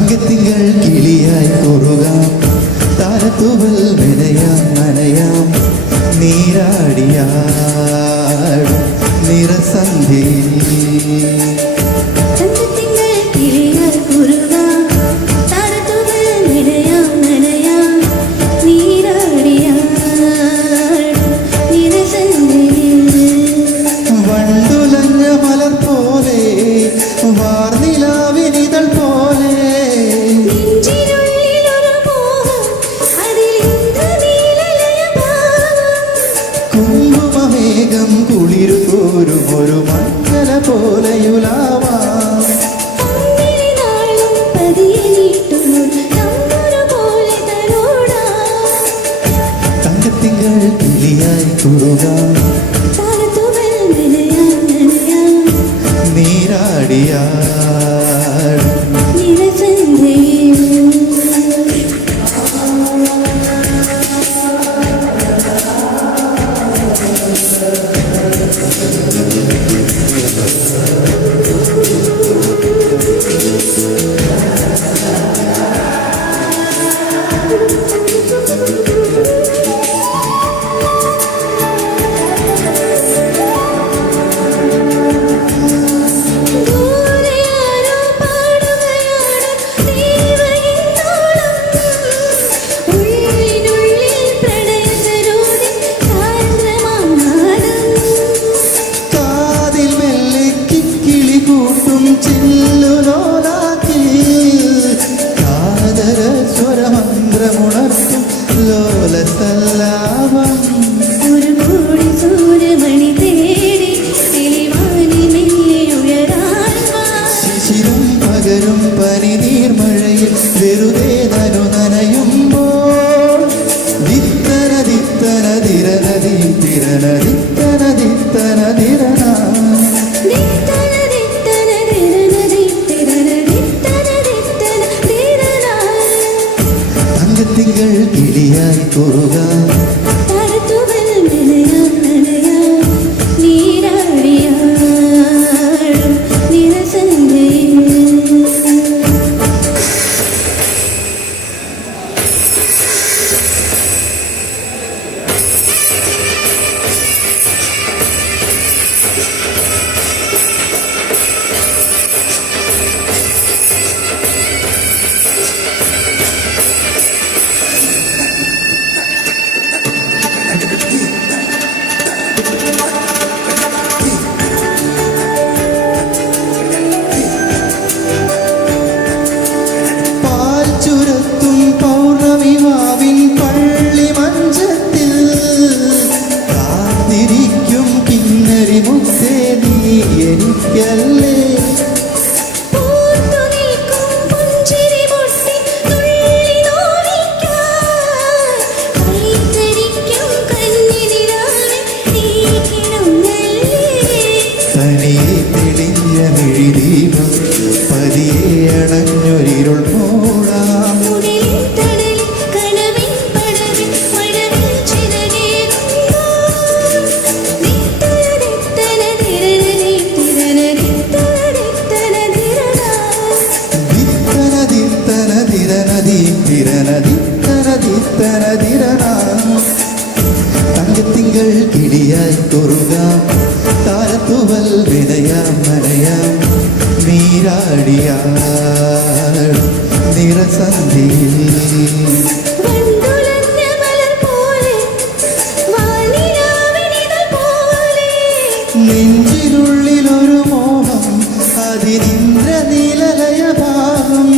തങ്കത്തിങ്കൾ കിളിയായി കുറുകാം താരത്തൂവൽ മെനയാം നനയാം നീരാടിയാടും നിറസന്ധ്യയിൽ കുങ്കുമമേഘം കുളിരുകോരും ഒരു മഞ്ഞല പോലെയുലാവാം തങ്കത്തിങ്കൾ കിളിയായി കുറുകാം നീരാടിയാടും സ്വരമന്ത്രമുണർത്തും ലോലസല്ലാപം ഒരു കോടി സൂര്യമണി തേടി ശിശിരം പകരും പനിനീർമഴയിൽ വെറുതെ നനയുമ്പോൾ ദിത്തന ദിത്തന ദിരനദി തിരനദിത്തന ദിത്തന ദിരന തങ്കത്തിങ്കൾ കിളിയായി കുറുകാം പൗർണമിവാവിൻ പള്ളി മഞ്ചത്തിൽ കാത്തിരിക്കും കിന്നരി മുത്തേ നീ എനിക്കല്ലേ തനിയെ തെളിഞ്ഞ മിഴിദീപം പതിയെ അണഞ്ഞൊരിരുൾ മൂടാം തങ്കത്തിങ്കൾ കിളിയായി കുറുകാം താരത്തൂവൽ വിനയാം നനയാം നീരാടിയാടും നിറസന്ധ്യയിൽ നെഞ്ചിനുള്ളിലൊരു മോഹം അതിനിന്ദ്രനീലലയ ഭാവം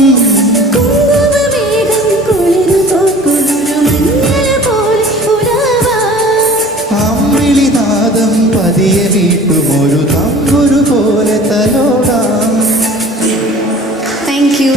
അമ്മിളിനാദം പതിയെ വീട്ടുമൊരു തമ്പുരു പോലെ തലോടാം. Thank you.